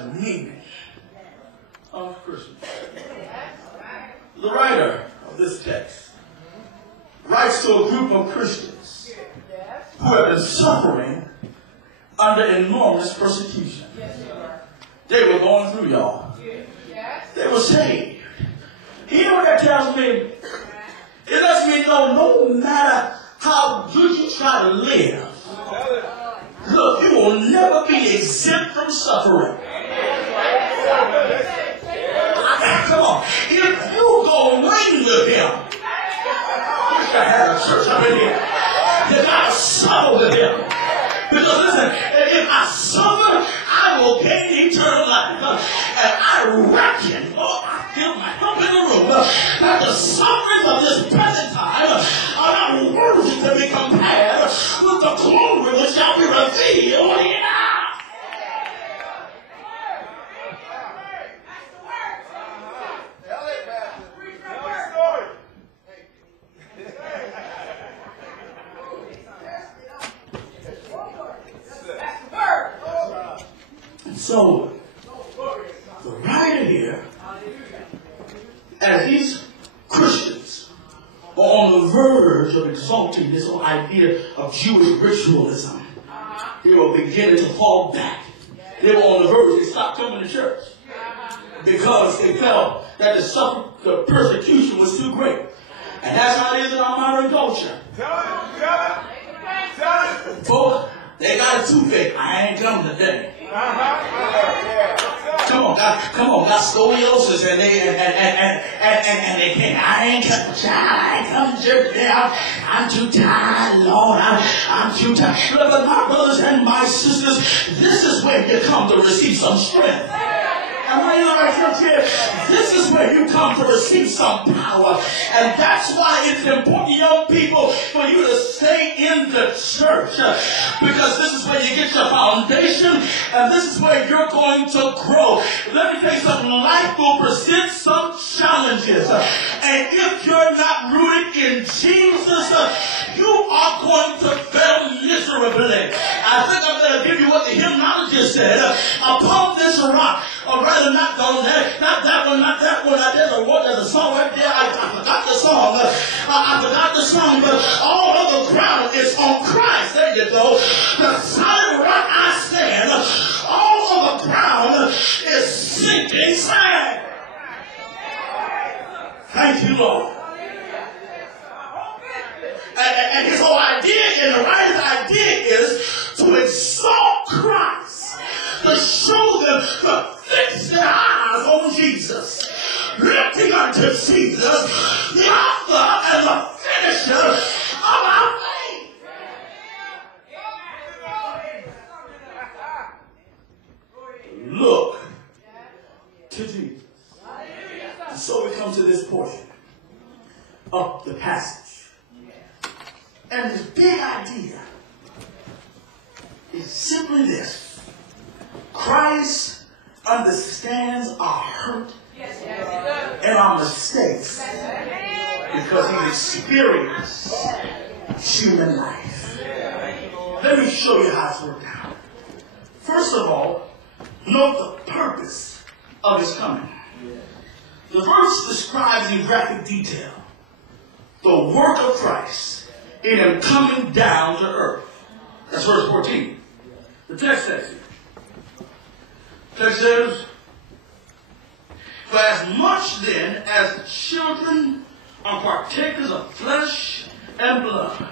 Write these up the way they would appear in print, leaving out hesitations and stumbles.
the meaning of Christmas. The writer of this text writes to a group of Christians who have been suffering under enormous persecution. They were going through, y'all. They were saved. You know what that tells me? It lets me know no matter how good you try to live, look, you will never be exempt from suffering. Come on. If you go reign with him, I wish I had a church up in here. You gotta suffer with him. Because listen, if I suffer, I will gain eternal life. And I reckon, I feel my help in the room, that the sufferings of this present time are not worthy to be compared with the glory which shall be revealed in us. So, the writer here, as these Christians are on the verge of exalting this whole idea of Jewish ritualism, they were beginning to fall back. They were on the verge. They stopped coming to church because they felt that the persecution was too great. And that's how it is in our modern culture. Folks, they got a toothache. I ain't coming today. Come on, got scoliosis and they can't. I ain't coming to church today. I'm too tired, Lord. I'm too tired. But my brothers and my sisters, this is where you come to receive some strength. Am I in the right church here? This is where you come to receive some power. And that's why it's important, young people, for you to stay in the church. Because this is where you get your foundation. And this is where you're going to grow. Let me tell you something. Life will present some challenges. And if you're not rooted in Jesus, you are going to fail miserably. I think I'm going to give you what the hymnologist said. Upon this rock, or rather not on that, not that one, not that one. There's a song right there. I forgot the song. I forgot the song, but all of the ground is on Christ. There you go. The solid rock I stand. All of the ground is sinking sand. Thank you, Lord. And his whole idea, and the writer's idea is to exalt Christ, to show them, to fix their eyes on Jesus, looking unto Jesus, the author and the finisher of our faith. Look to Jesus. And so we come to this portion of the passage. And this big idea is simply this. Christ understands our hurt and our mistakes because he experienced human life. Let me show you how it's worked out. First of all, note the purpose of his coming. The verse describes in graphic detail the work of Christ in him coming down to earth. That's verse 14. The text says, for as much then as children are partakers of flesh and blood,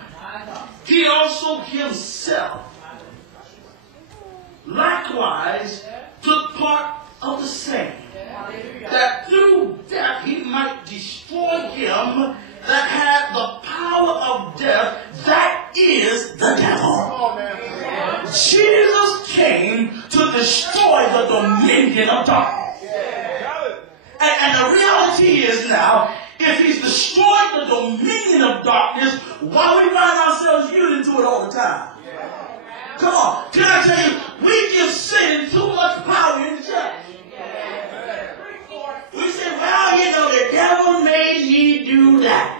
he also himself likewise took part of the same, that through death he might destroy him that had the power of death, that is the devil. Jesus came to destroy the dominion of darkness. And the reality is now, if he's destroyed the dominion of darkness, why we find ourselves yielding to it all the time? Come on, can I tell you, we give sin too much power in the church. We say, well, you know, the devil made me do that.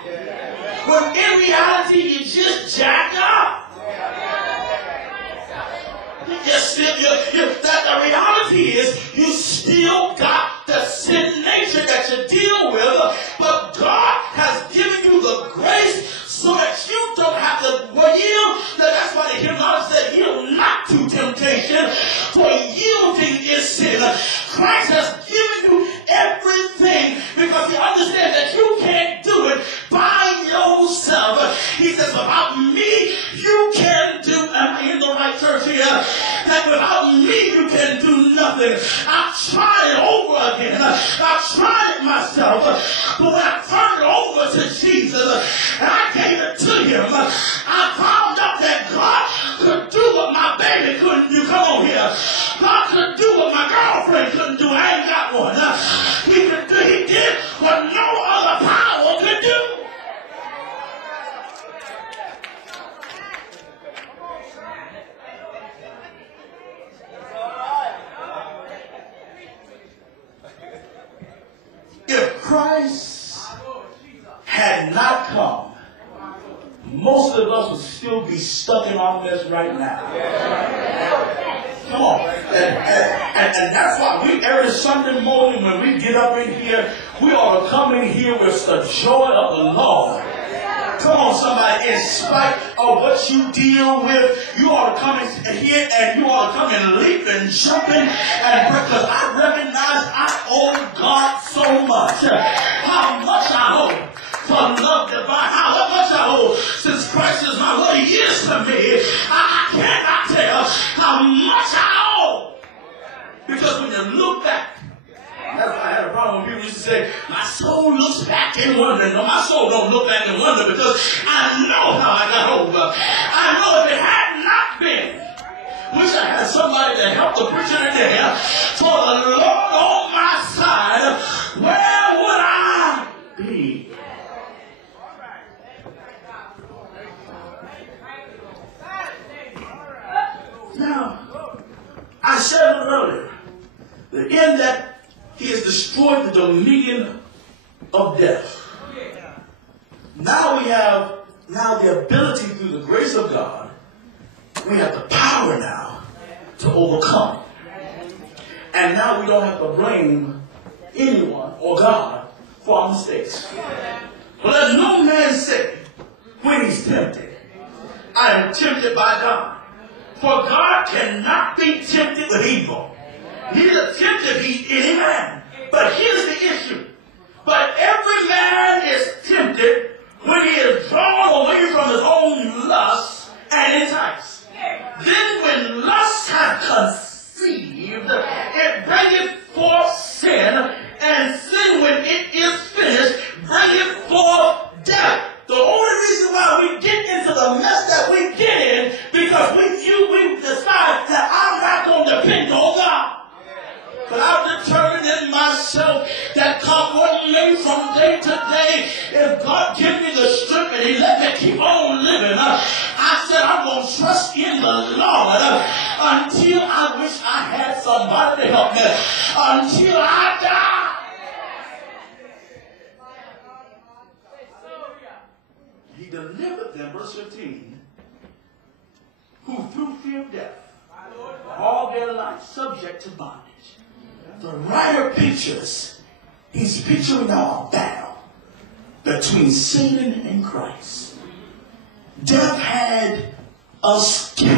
When in reality, you just jacked up. The reality is, you right, church here, that without me you can do nothing. I've tried it over again. I've tried it myself. But when I turned it over to Jesus and I gave it to him, I found out that God could do what my baby couldn't do. Come on here. God could do what my girlfriend couldn't do. I ain't got one. He did what no other power could do. If Christ had not come, most of us would still be stuck in our mess right now. Come on. And that's why every Sunday morning when we get up in here, we ought to come in here with the joy of the Lord. Come on, somebody. In spite of what you deal with, you ought to come in here and you ought to come and leap and jumping. And because I recognize I owe God so much. How much I owe for love divine. How much I owe since Christ is my what he is to me. I cannot tell how much I owe. Because when you look back, that's why I had a problem when people used to say, my soul looks back and wonder. No, my soul don't look back and wonder because I know how I got over. I know if it had not been, wish I had somebody to help the preacher today, for the Lord on my side, where would I be? Now, I said it earlier, that in that he has destroyed the dominion of death. Now we have the ability through the grace of God, we have the power now to overcome. And now we don't have to blame anyone or God for our mistakes. But let no man say when he's tempted, I am tempted by God. For God cannot be tempted with evil. Neither tempted he any man. But here's the issue. But every man is tempted when he is drawn away from his own lust and enticed. Then when lust hath conceived, it bringeth forth sin, and sin when it is finished, bringeth forth death. The only reason why we get into the mess that we get in, because we decide that I'm not going to depend on God. But I've determined in myself that God wouldn't live from day to day. If God give me the strength and he let me keep on living, I said I'm going to trust in the Lord until I wish I had somebody to help me. Until I die. He delivered them, verse 15, who through fear of death, all their life subject to bondage. The writer pictures, he's picturing now a battle between Satan and Christ. Death had us captive.